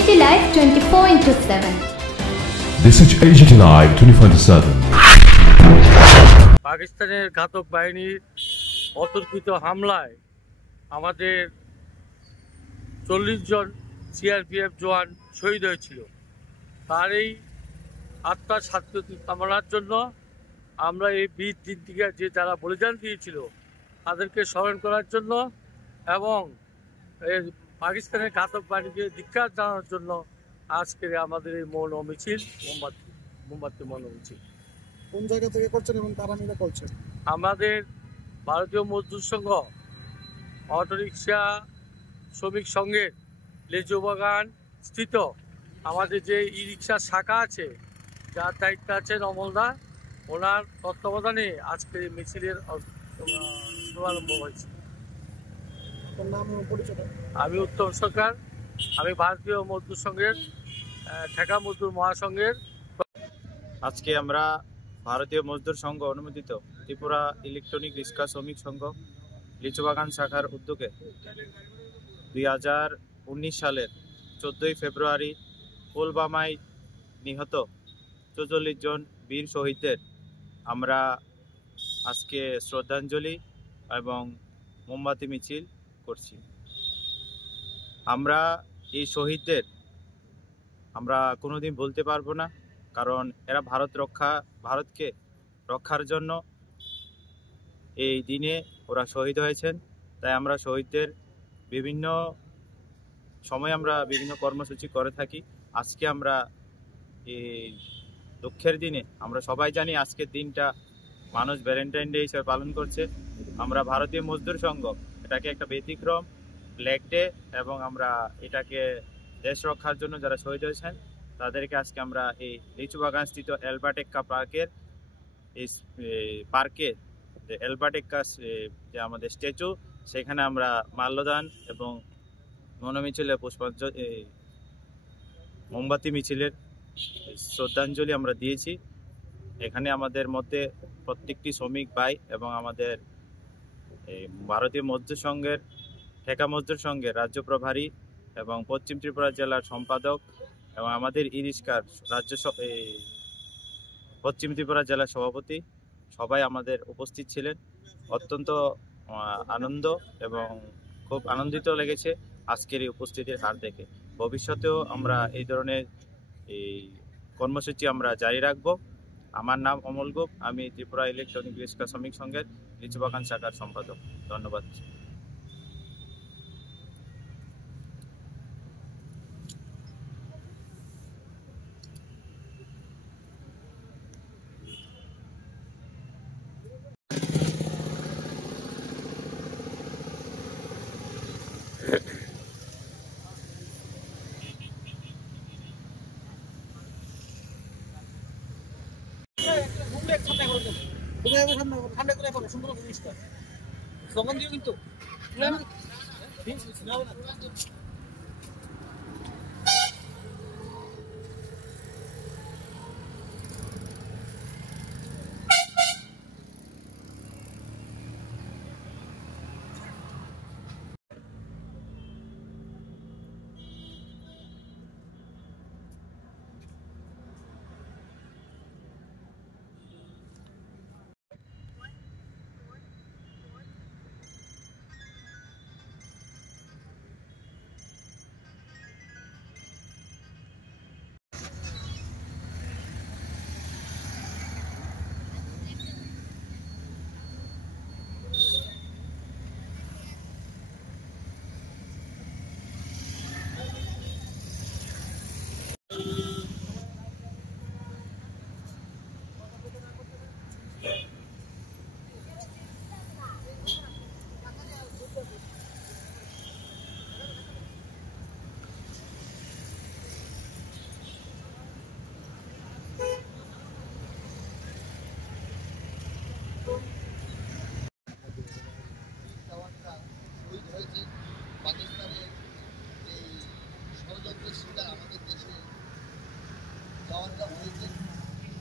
AGT Live 24/7. This is AGT Live 24/7. পাকিস্তানের ঘাতক বাহিনীর অতর্কিত হামলায় আমাদের 40 জন সিআরপিএফ জওয়ান শহীদ হয়েছিল। তার এই আত্মার শান্তি কামনার জন্য আমরা এই বীর দিনটিকে যে যারা বলিদান দিয়েছিল তাদেরকে স্মরণ করার জন্য এবং পাকিস্তানের ঘাতক বাহিনীকে ধিক্কার জানানোর জন্য আজকের আমাদের এই মৌন মিছিল, মোমবাতি মৌন মিছিল। কোন জায়গা থেকে করছেন এবং কারা মিলে করছেন? আমাদের ভারতীয় মজদুর সংঘ, অটোরিকশা শ্রমিক সংঘের লেজু বাগান স্থিত আমাদের যে ই রিক্সার শাখা আছে, যার দায়িত্বে আছেন অমলদা, ওনার তত্ত্বাবধানে আজকের এই মিছিলের শুভারম্ভ হয়েছে। আমি উত্তম সরকার, আমি ভারতীয় মজদুর সংঘের ঠেকা মজদুর মহাসংঘের। আজকে আমরা ভারতীয় মজদুর সংঘ অনুমোদিত ত্রিপুরা ইলেকট্রনিক রিক্সা শ্রমিক সংঘ লিচুবাগান শাখার উদ্যোগে 2019 সালের 14 ফেব্রুয়ারি পুলওয়ামায় নিহত 44 জন বীর শহীদদের আমরা আজকে শ্রদ্ধাঞ্জলি এবং মোমবাতি মিছিল করছি। আমরা এই শহীদদের আমরা কোনোদিন ভুলতে পারবো না, কারণ এরা ভারতকে রক্ষার জন্য এই দিনে ওরা শহীদ হয়েছেন। তাই আমরা শহীদদের বিভিন্ন সময় আমরা বিভিন্ন কর্মসূচি করে থাকি। আজকে আমরা এই দুঃখের দিনে আমরা সবাই জানি আজকের দিনটা মানুষ ভ্যালেন্টাইন ডে হিসেবে পালন করছে। আমরা ভারতীয় মজদুর সংঘ এটাকে একটা ব্যতিক্রম ব্ল্যাক ডে এবং আমরা এটাকে দেশ রক্ষার জন্য যারা শহীদ হয়েছেন তাদেরকে আজকে আমরা এই লিচুবাগান স্থিত অ্যালবার্টেক্কা পার্কের এই পার্কে যে অ্যালবার্টেক্কা যে আমাদের স্ট্যাচু, সেখানে আমরা মাল্যদান এবং মনোমিছিলের মোমবাতি মিছিলের শ্রদ্ধাঞ্জলি আমরা দিয়েছি। এখানে আমাদের মধ্যে প্রত্যেকটি শ্রমিক ভাই এবং আমাদের ভারতীয় মজদুর সংঘের ঠেকা মজদুর সংঘের রাজ্য প্রভারী এবং পশ্চিম ত্রিপুরা জেলার সম্পাদক এবং আমাদের ই রিক্সার পশ্চিম ত্রিপুরা জেলার সভাপতি সবাই আমাদের উপস্থিত ছিলেন। অত্যন্ত আনন্দ এবং খুব আনন্দিত লেগেছে আজকের এই উপস্থিতির হার দেখে। ভবিষ্যতেও আমরা এই ধরনের এই কর্মসূচি আমরা জারি রাখব। আমার নাম অমল গোপ, আমি ত্রিপুরা ইলেকট্রনিক রিক্সা শ্রমিক সংঘের লিচুবাগান শাখার সম্পাদক। ধন্যবাদ। ঠান্ডা করে সুন্দর জিনিসটা কিন্তু